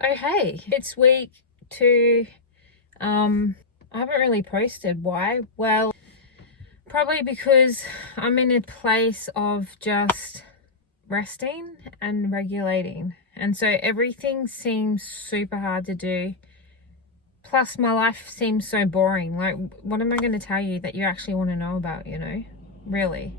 Oh hey, it's week 2. I haven't really posted. Why? Well, probably because I'm in a place of just resting and regulating, and so everything seems super hard to do. Plus my life seems so boring. Like, what am I going to tell you that you actually want to know about, really?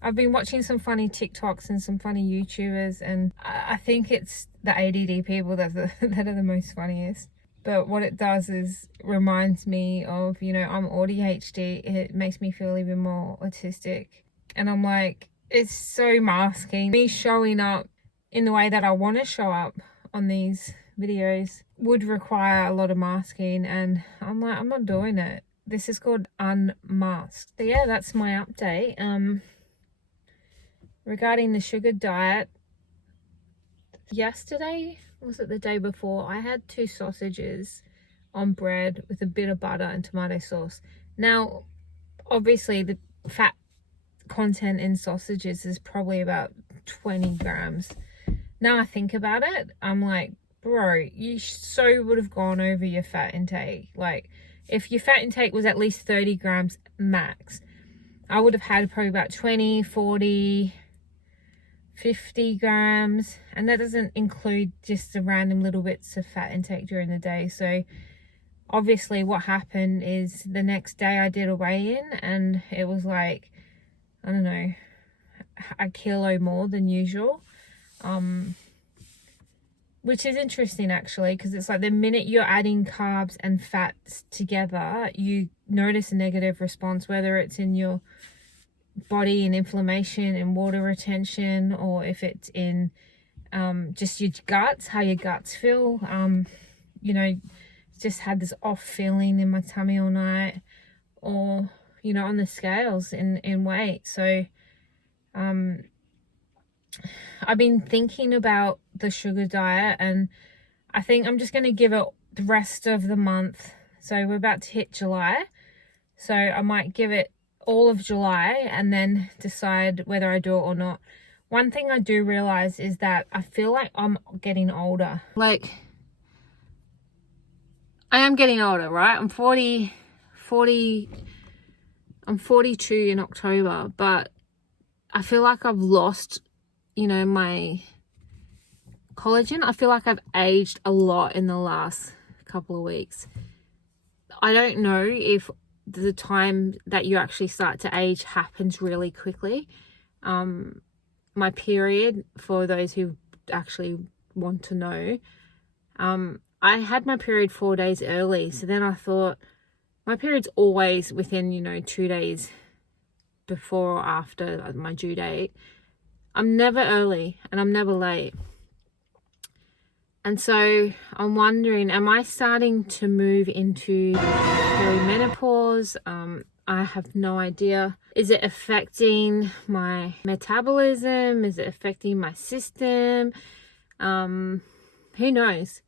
I've been watching some funny TikToks and some funny YouTubers, and I think it's the ADD people that are the most funniest. But what it does is reminds me of, I'm ADHD. It makes me feel even more autistic. And I'm like, it's so masking. Me showing up in the way that I want to show up on these videos would require a lot of masking. And I'm like, I'm not doing it. This is called unmasked. So yeah, that's my update. Regarding the sugar diet, yesterday, was it the day before, I had 2 sausages on bread with a bit of butter and tomato sauce. Now, obviously, the fat content in sausages is probably about 20 grams. Now I think about it, I'm like, bro, you so would have gone over your fat intake. Like, if your fat intake was at least 30 grams max, I would have had probably about 20, 40, 50 grams, and that doesn't include just the random little bits of fat intake during the day. So obviously what happened is the next day I did a weigh-in, and it was like, I don't know, a kilo more than usual, which is interesting actually, because it's like the minute you're adding carbs and fats together, you notice a negative response, whether it's in your body and inflammation and water retention, or if it's in just your guts, how your guts feel. Just had this off feeling in my tummy all night, or on the scales in weight. So I've been thinking about the sugar diet, and I think I'm just going to give it the rest of the month. So we're about to hit July, so I might give it all of July and then decide whether I do it or not. One thing I do realize is that I feel like I'm getting older. Like, I am getting older, right? I'm 42 in October, but I feel like I've lost, my collagen. I feel like I've aged a lot in the last couple of weeks. I don't know if the time that you actually start to age happens really quickly. My period, for those who actually want to know, I had my period 4 days early. So then I thought, my period's always within 2 days before or after my due date. I'm never early and I'm never late. And so I'm wondering, am I starting to move into perimenopause? I have no idea. Is it affecting my metabolism? Is it affecting my system? Who knows?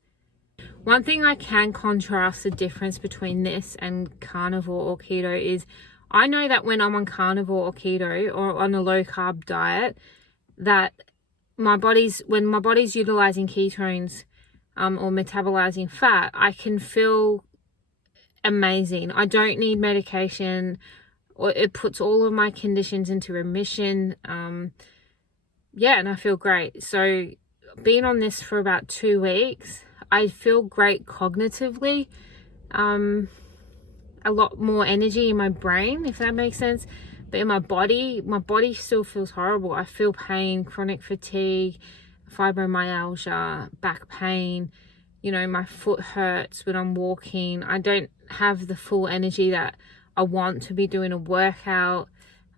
One thing I can contrast the difference between this and carnivore or keto is, I know that when I'm on carnivore or keto or on a low carb diet, that when my body's utilizing ketones or metabolizing fat, I can feel amazing. I don't need medication, or it puts all of my conditions into remission. And I feel great. So being on this for about 2 weeks, I feel great cognitively, a lot more energy in my brain, if that makes sense. But in my body still feels horrible. I feel pain, chronic fatigue, fibromyalgia, back pain. My foot hurts when I'm walking. I don't have the full energy that I want to be doing a workout.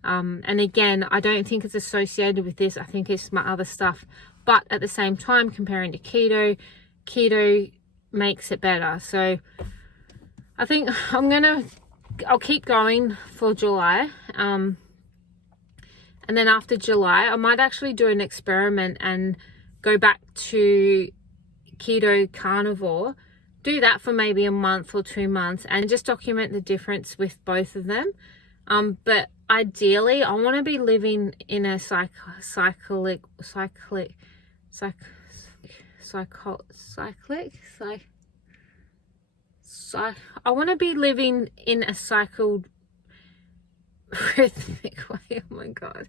And again, I don't think it's associated with this. I think it's my other stuff. But at the same time, comparing to keto makes it better. So I think I'll keep going for July. And then after July, I might actually do an experiment and go back to keto carnivore, do that for maybe a month or 2 months, and just document the difference with both of them. But ideally, I want to be living in a cyclic I want to be living in a cycled rhythmic way. Oh my god.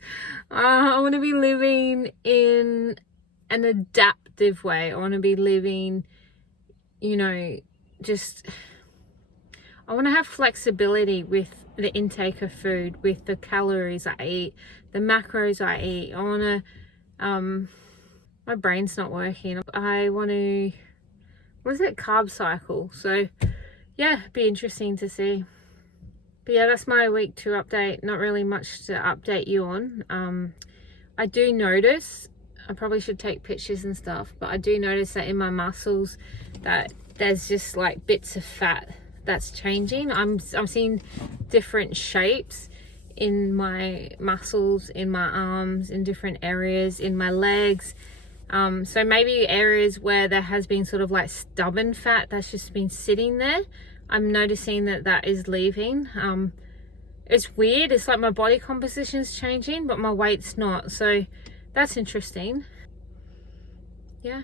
I want to be living in an adaptive way. I want to be living, you know, just, I want to have flexibility with the intake of food, with the calories I eat, the macros I eat. I want to, my brain's not working. I want to, what is it, carb cycle. So yeah, be interesting to see. But yeah, that's my week 2 update. Not really much to update you on. I do notice, I probably should take pictures and stuff, but I do notice that in my muscles that there's just like bits of fat that's changing. I'm seeing different shapes in my muscles, in my arms, in different areas, in my legs. So maybe areas where there has been sort of like stubborn fat that's just been sitting there, I'm noticing that that is leaving. It's weird. It's like my body composition's changing, but my weight's not. So that's interesting. Yeah.